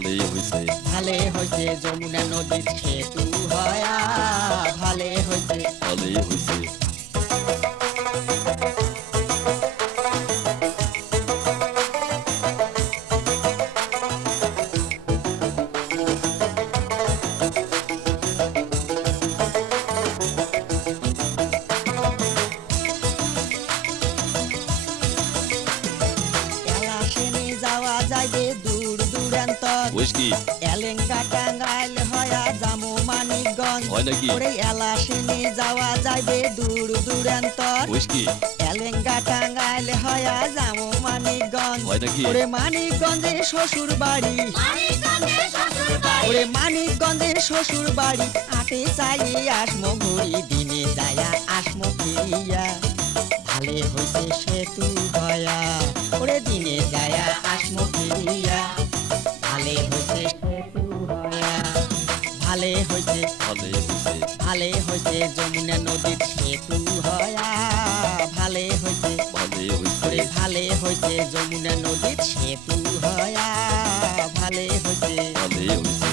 ভালোই হইছে ভালে হইছে যমুনা নদীর সেতু হয়া ভালে হইছে ভালোই হইছে এলাসেনে যাওয়া যাইবে দূর দূরান্তর কইস কি এলেঙ্গা টাঙ্গাইল হয়া জামু মানিকগঞ্জ হয় নাকি ওরে এলাসেনে যাওয়া যাইবে দূর দূরান্তর কইস কি এলেঙ্গা টাঙ্গাইল হয়া জামু মানিকগঞ্জ হয় নাকি ওরে মানিকগঞ্জে শ্বশুর বাড়ি ওরে মানিকগঞ্জে শ্বশুর বাড়ি আটে চাই আসমো ঘুরি দিনে যায়া আসমো ফিরিয়া ভালে হইছে সেতু হয়া ওরে দিনে যায়া আসমো ফিরিয়া ভালে হইছে সেতু হয়া ভালে হইছে ভালোই হইছে ভালে হইছে যমুনা নদীর সেতু হয়া ভালে হইছে ভালোই হইছে ওরে ভালে হইছে যমুনা নদীর সেতু হয়া ভালে হইছে ভালোই হইছে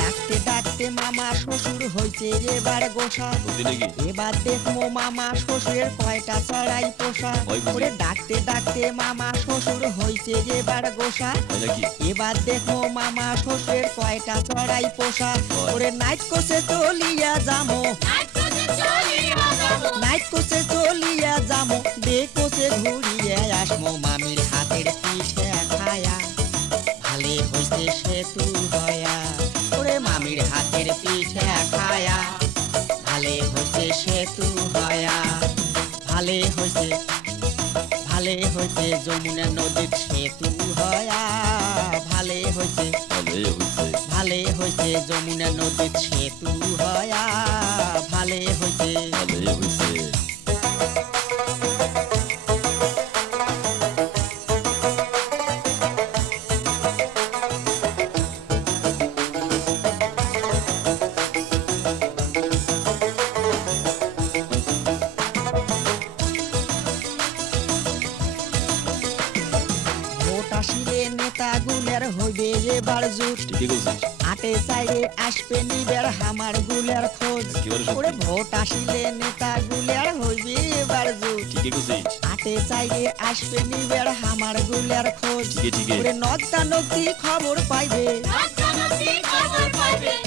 ডাকতে ডাকতে মামা শ্বশুর হইছে এবার গোসা বুঝলি নাকি এবার দেখবো মামা শ্বশুরের কয়টা চড়াই পোষা হয় বুঝি। ওরে ডাকতে ডাকতে মামা শ্বশুর হইছে এবার গোসা হয় নাকি এবার দেখবো মামা শ্বশুরের কয়টা চড়াই পোষা হয়। ওরে নাইট কোসে চলিয়া যামো নাইট কোসে চলিয়া যামো ডে কোসে ঘুরিয়ে আসমো মামির হাতের পিঠে খায়া ভালে হইছে সেতু হয়া ওরে মামির হাতের পিঠে খায়া ভালে হইছে সেতু হয়া ভালে হইছে ভালে হইছে যমুনা নদীর সেতু হয়া ভালে হইছে ভালোই হইছে ভালে হইছে যমুনা নদীর সেতু হয়া ভালে হইছে ভালোই হইছে ভোট আসিলে নেতাগুলের হইবে এবার জুট ঠিকই কইছিস আটে চাইরে আসবে নিবের হামার গুলের খোঁজ একেবারে সত্যি। ওরে ভোট আসিলে নেতাগুলের হইবে এবার জুট ঠিকই কইছিস আটে চাইরে আসবে নিবের হামার গুলের খোঁজ ঠিকই ঠিকই ওরে নদ্দা নদী খবর পাইবে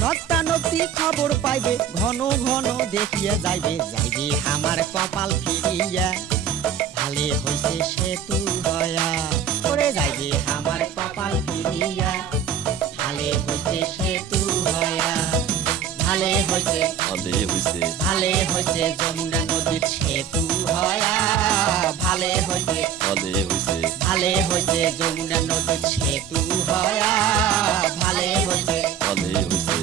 নদ্দা নদী খবর পাইবে ঘন ঘন দেখিয়া যাইবে যাইবে আমার কপাল ফিরিয়া ভালে হইছে সেতু হয়া ওরে যাইবে আমার কপাল ফিরিয়া ভালে হইছে সেতু হয়া ভালে হইছে ভালোই হইছে ভালে হইছে যমুনা নদীর সেতু হয়া ভালে হইছে ভালোই হইছে ভালে হইছে যমুনা নদীর সেতু হয়া ভালে হইছে ভালোই হইছে